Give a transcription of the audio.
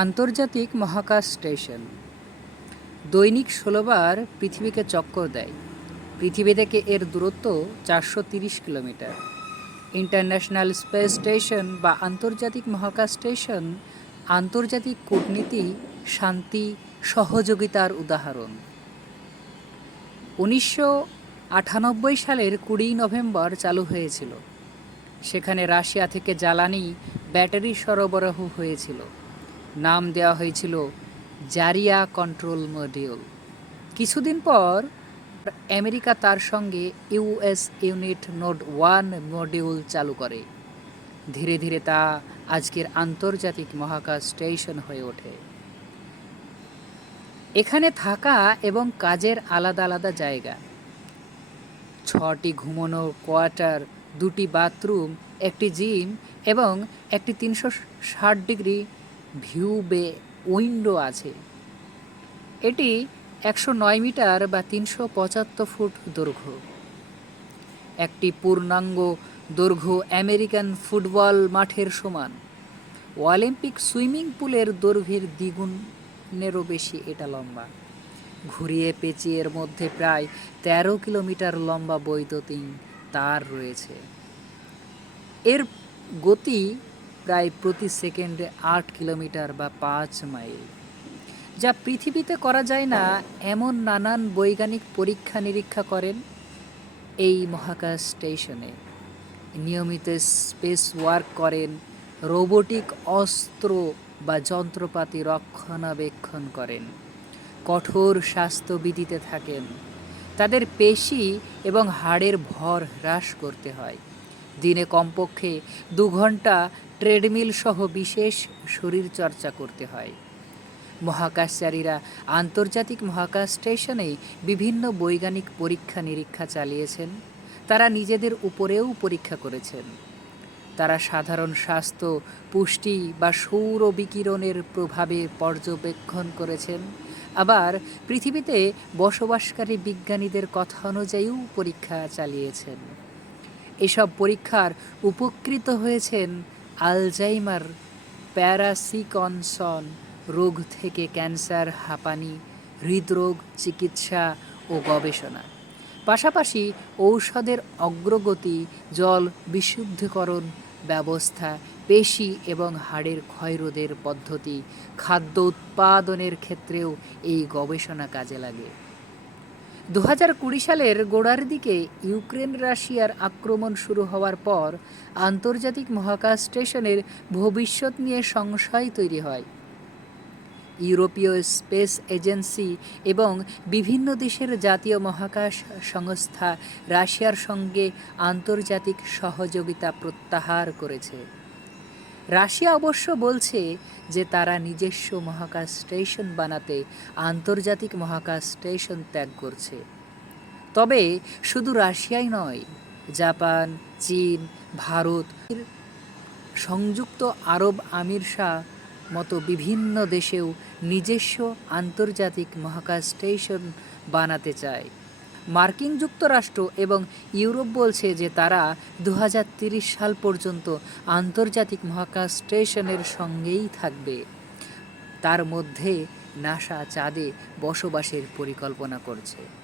আন্তর্জাতিক মহাকাশ স্টেশন। দৈনিক ষোলোবার পৃথিবীকে চক্কর দেয়। পৃথিবী থেকে এর দূরত্ব চারশো তিরিশ কিলোমিটার। ইন্টারন্যাশনাল স্পেস স্টেশন বা আন্তর্জাতিক মহাকাশ স্টেশন আন্তর্জাতিক কূটনীতি, শান্তি, সহযোগিতার উদাহরণ। উনিশশো আটানব্বই সালের কুড়ি নভেম্বর চালু হয়েছিল। সেখানে রাশিয়া থেকে জ্বালানি, ব্যাটারি সরবরাহ হয়েছিল। নাম দেওয়া হয়েছিল জারিয়া কন্ট্রোল মডিউল। কিছুদিন পর আমেরিকা তার সঙ্গে US unit note one module চালু করে। ধীরে ধীরে তা আজকের আন্তর্জাতিক মহাকাশ স্টেশন হয়ে ওঠে। এখানে থাকা এবং কাজের আলাদা আলাদা জায়গা। ছটি ঘুমানোর কোয়ার্টার, দুটি বাথরুম, একটি জিম এবং একটি তিনশো ষাট ডিগ্রি ভিউ বে উইন্ডো আছে। এটি একশো নয় মিটার বা তিনশো পঁচাত্তর ফুট দৈর্ঘ্য। একটি পূর্ণাঙ্গ দৈর্ঘ্য আমেরিকান ফুটবল মাঠের সমান। অলিম্পিক সুইমিং পুলের দৈর্ঘ্যের দ্বিগুণেরও বেশি এটা লম্বা। ঘুরিয়ে পেঁচিয়ে এর মধ্যে প্রায় তেরো কিলোমিটার লম্বা বৈদ্যুতিন তার রয়েছে। এর গতি প্রায় প্রতি সেকেন্ডে আট কিলোমিটার বা পাঁচ মাইল। যা পৃথিবীতে করা যায় না, এমন নানান বৈজ্ঞানিক পরীক্ষা নিরীক্ষা করেন এই মহাকাশ স্টেশনে। নিয়মিত স্পেস ওয়ার্ক করেন, রোবোটিক অস্ত্র বা যন্ত্রপাতি রক্ষণাবেক্ষণ করেন, কঠোর স্বাস্থ্যবিধিতে থাকেন। তাদের পেশি এবং হাড়ের ভর হ্রাস করতে হয়। দিনে কমপক্ষে দু ঘণ্টা ট্রেডমিল সহ বিশেষ শরীরচর্চা করতে হয়। মহাকাশচারীরা আন্তর্জাতিক মহাকাশ স্টেশনে বিভিন্ন বৈজ্ঞানিক পরীক্ষা নিরীক্ষা চালিয়েছেন। তারা নিজেদের উপরেও পরীক্ষা করেছেন। তারা সাধারণ স্বাস্থ্য, পুষ্টি বা সৌর বিকিরণের প্রভাবে পর্যবেক্ষণ করেছেন। আবার পৃথিবীতে বসবাসকারী বিজ্ঞানীদের কথা অনুযায়ীও পরীক্ষা চালিয়েছেন। এসব পরীক্ষার উপকৃত হয়েছেন আলজাইমার প্যারাসিকনসন, রোগ থেকে ক্যান্সার, হাঁপানি, হৃদরোগ, চিকিৎসা ও গবেষণা। পাশাপাশি ঔষধের অগ্রগতি, জল বিশুদ্ধকরণ ব্যবস্থা, পেশি এবং হাড়ের ক্ষয়রোধের পদ্ধতি, খাদ্য উৎপাদনের ক্ষেত্রেও এই গবেষণা কাজে লাগে। দু সালের গোড়ার দিকে ইউক্রেন রাশিয়ার আক্রমণ শুরু হওয়ার পর আন্তর্জাতিক মহাকাশ স্টেশনের ভবিষ্যৎ নিয়ে সংশয় তৈরি হয়। ইউরোপীয় স্পেস এজেন্সি এবং বিভিন্ন দেশের জাতীয় মহাকাশ সংস্থা রাশিয়ার সঙ্গে আন্তর্জাতিক সহযোগিতা প্রত্যাহার করেছে। রাশিয়া অবশ্য বলছে যে তারা নিজস্ব মহাকাশ স্টেশন বানাতে আন্তর্জাতিক মহাকাশ স্টেশন ত্যাগ করছে। তবে শুধু রাশিয়াই নয়, জাপান, চীন, ভারত, সংযুক্ত আরব আমির শাহ মতো বিভিন্ন দেশেও নিজস্ব আন্তর্জাতিক মহাকাশ স্টেশন বানাতে চায়। মার্কিন যুক্তরাষ্ট্র এবং ইউরোপ বলছে যে তারা দু সাল পর্যন্ত আন্তর্জাতিক মহাকাশ স্টেশনের সঙ্গেই থাকবে। তার মধ্যে নাসা চাঁদে বসবাসের পরিকল্পনা করছে।